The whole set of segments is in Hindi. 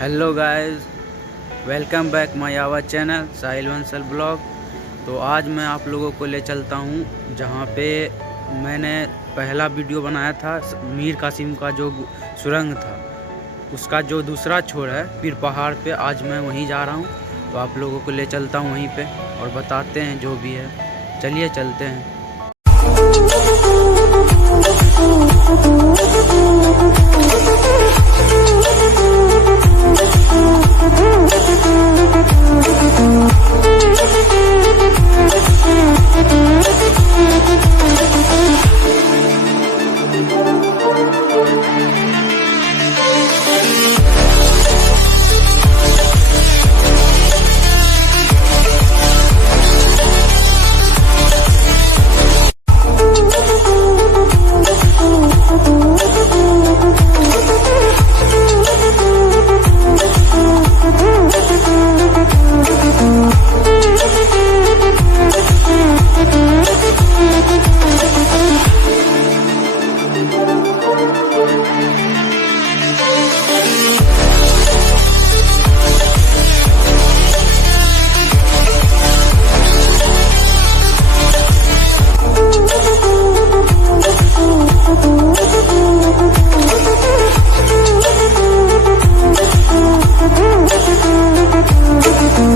Hello guys, welcome back my our channel Sahil Bansal blog. तो आज मैं आप लोगों को ले चलता हूँ जहाँ पे मैंने पहला वीडियो बनाया था मीर कासिम का जो सुरंग था, उसका जो दूसरा छोर है पीर पहाड़ पे। आज मैं वहीं जा रहा हूँ, तो आप लोगों को ले चलता हूँ वहीं पे और बताते हैं जो भी है। चलिए चलते हैं।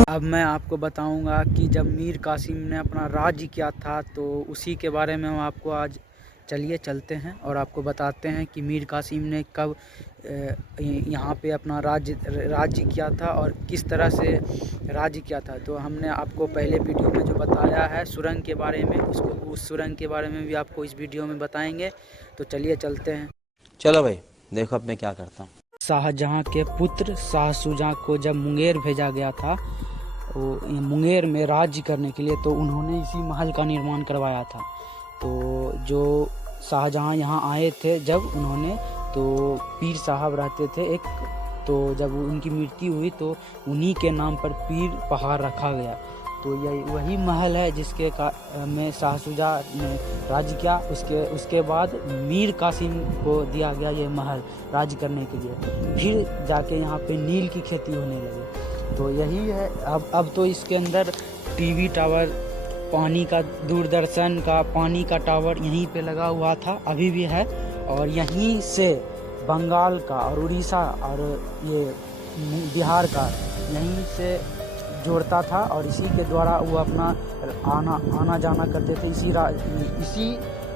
अब मैं आपको बताऊंगा कि जब मीर कासिम ने अपना राज्य किया था, तो उसी के बारे में हम आपको आज चलिए चलते हैं और आपको बताते हैं कि मीर कासिम ने कब यहाँ पे अपना राज्य किया था और किस तरह से राज्य किया था। तो हमने आपको पहले वीडियो में जो बताया है सुरंग के बारे में, उस सुरंग के बारे में भी आपको इस वीडियो में बताएंगे। तो चलिए चलते हैं। चलो भाई, देखो अब मैं क्या करता हूँ। शाहजहाँ के पुत्र शाह शुजा को जब मुंगेर भेजा गया था, वो मुंगेर में राज्य करने के लिए, तो उन्होंने इसी महल का निर्माण करवाया था। तो जो शाहजहाँ यहाँ आए थे जब उन्होंने, तो पीर साहब रहते थे एक, तो जब उनकी मृत्यु हुई तो उन्हीं के नाम पर पीर पहाड़ रखा गया। तो यही वही महल है जिसके में शाह शुजा ने राज्य किया। उसके बाद मीर कासिम को दिया गया ये महल राज्य करने के लिए। फिर जाके यहाँ पे नील की खेती होने लगी। तो यही है। अब तो इसके अंदर टीवी टावर, पानी का, दूरदर्शन का पानी का टावर यहीं पे लगा हुआ था, अभी भी है। और यहीं से बंगाल का और उड़ीसा और ये बिहार का यहीं से जोड़ता था, और इसी के द्वारा वो अपना आना जाना करते थे इसी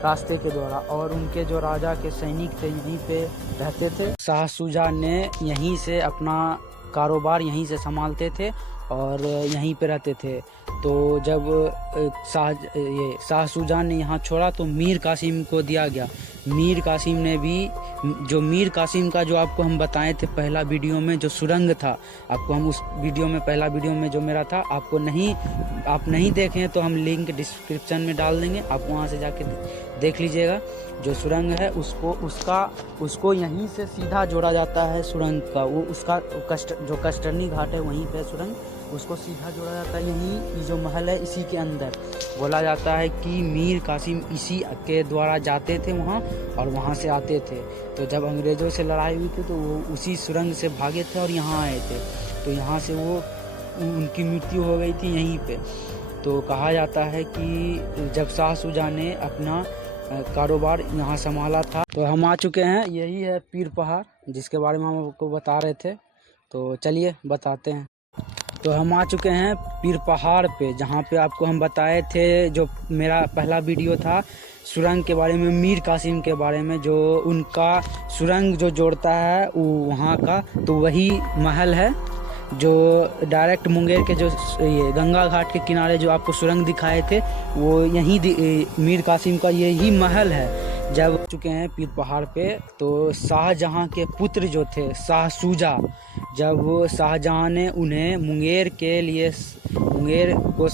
रास्ते के द्वारा। और उनके जो राजा के सैनिक थे यहीं पे रहते थे। शाह शुजा ने यहीं से अपना कारोबार यहीं से संभालते थे और यहीं पे रहते थे। तो जब शाह शुजा ने यहाँ छोड़ा तो मीर कासिम को दिया गया। मीर कासिम ने भी, जो मीर कासिम का जो आपको हम बताए थे पहला वीडियो में जो सुरंग था, आपको हम उस वीडियो में, पहला वीडियो में जो मेरा था, आप नहीं देखें तो हम लिंक डिस्क्रिप्शन में डाल देंगे, आप वहाँ से जाके देख लीजिएगा। जो सुरंग है उसको यहीं से सीधा जोड़ा जाता है सुरंग का। वो उसका जो कष्टर्नी घाट है वहीं पे सुरंग, उसको सीधा जोड़ा जाता है। यहीं जो महल है इसी के अंदर बोला जाता है कि मीर कासिम इसी के द्वारा जाते थे वहाँ और वहाँ से आते थे। तो जब अंग्रेज़ों से लड़ाई हुई थी तो वो उसी सुरंग से भागे थे और यहाँ आए थे। तो यहाँ से उनकी मृत्यु हो गई थी यहीं पे। तो कहा जाता है कि जब शाह शुजा ने अपना कारोबार यहाँ संभाला था। तो हम आ चुके हैं, यही है पीर पहाड़ जिसके बारे में हम आपको बता रहे थे। तो चलिए बताते हैं। तो हम आ चुके हैं पीर पहाड़ पे, जहाँ पे आपको हम बताए थे, जो मेरा पहला वीडियो था सुरंग के बारे में, मीर कासिम के बारे में, जो उनका सुरंग जो जोड़ता है वो वहाँ का। तो वही महल है जो डायरेक्ट मुंगेर के जो ये गंगा घाट के किनारे जो आपको सुरंग दिखाए थे, वो यही मीर कासिम का यही महल है। जब चुके हैं पीर पहाड़ पे, तो शाहजहाँ के पुत्र जो थे शाह शुजा, जब शाहजहाँ ने उन्हें मुंगेर को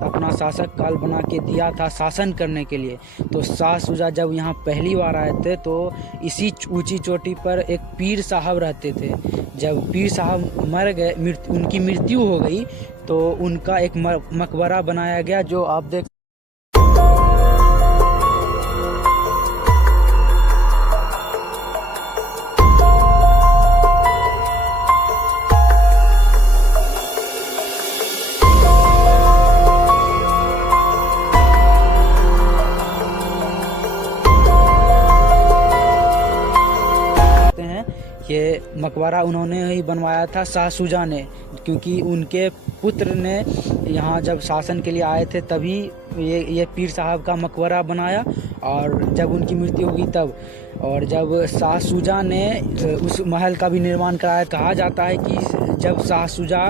अपना शासक काल बना के दिया था शासन करने के लिए, तो शाह शुजा जब यहाँ पहली बार आए थे तो इसी ऊंची चोटी पर एक पीर साहब रहते थे। जब पीर साहब मर गए, उनकी मृत्यु हो गई, तो उनका एक मकबरा बनाया गया, जो आप देख मकबरा उन्होंने ही बनवाया था, शाह शुजा ने, क्योंकि उनके पुत्र ने यहाँ जब शासन के लिए आए थे तभी ये पीर साहब का मकबरा बनाया, और जब उनकी मृत्यु हुई तब। और जब शाह शुजा ने उस महल का भी निर्माण कराया, कहा जाता है कि जब शाह शुजा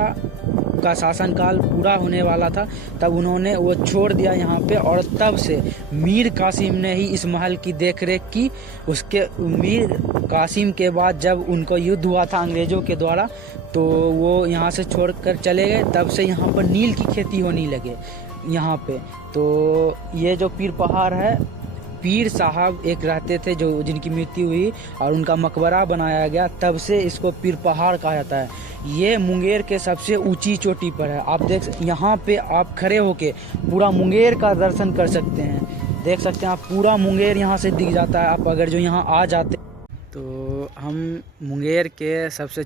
का शासनकाल पूरा होने वाला था तब उन्होंने वो छोड़ दिया यहाँ पे, और तब से मीर कासिम ने ही इस महल की देखरेख की। उसके मीर कासिम के बाद जब उनको युद्ध हुआ था अंग्रेज़ों के द्वारा, तो वो यहाँ से छोड़कर चले गए, तब से यहाँ पर नील की खेती होने लगे यहाँ पे। तो ये जो पीर पहाड़ है, पीर साहब एक रहते थे जो जिनकी मृत्यु हुई और उनका मकबरा बनाया गया, तब से इसको पीर पहाड़ कहा जाता है। ये मुंगेर के सबसे ऊंची चोटी पर है। आप यहाँ पे आप खड़े होके पूरा मुंगेर का दर्शन कर सकते हैं, देख सकते हैं आप, पूरा मुंगेर यहाँ से दिख जाता है। आप अगर जो यहाँ आ जाते, तो हम मुंगेर के सबसे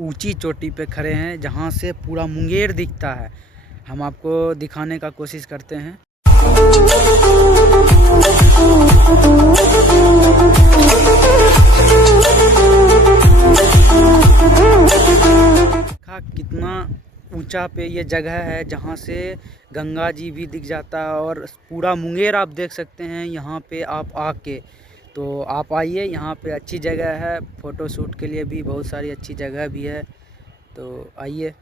ऊंची चोटी पे खड़े हैं जहाँ से पूरा मुंगेर दिखता है। हम आपको दिखाने का कोशिश करते हैं। कितना ऊंचा पे ये जगह है जहाँ से गंगा जी भी दिख जाता है और पूरा मुंगेर आप देख सकते हैं यहाँ पे आप आके। तो आप आइए, यहाँ पे अच्छी जगह है, फ़ोटो शूट के लिए भी बहुत सारी अच्छी जगह भी है, तो आइए।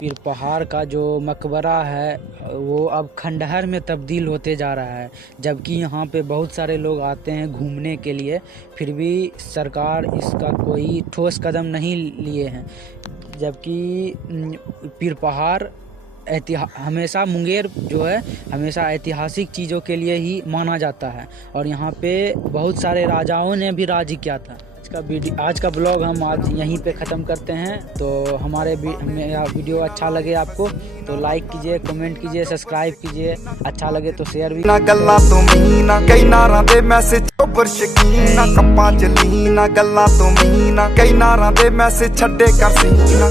पीर पहाड़ का जो मकबरा है वो अब खंडहर में तब्दील होते जा रहा है, जबकि यहाँ पे बहुत सारे लोग आते हैं घूमने के लिए, फिर भी सरकार इसका कोई ठोस कदम नहीं लिए हैं। जबकि पीर पहाड़ हमेशा मुंगेर जो है हमेशा ऐतिहासिक चीज़ों के लिए ही माना जाता है, और यहाँ पे बहुत सारे राजाओं ने भी राज किया था। आज का ब्लॉग हम आज यहीं पे ख़त्म करते हैं। तो हमारे वीडियो अच्छा लगे आपको तो लाइक कीजिए, कमेंट कीजिए, सब्सक्राइब कीजिए, अच्छा लगे तो शेयर भी। ना गल्ला तो मीना कई नारा दे मैसेज ओवर शकीना कप्पा चलीना गल्ला तो मीना कई नारा दे मैसेज छड्डे कर सीना।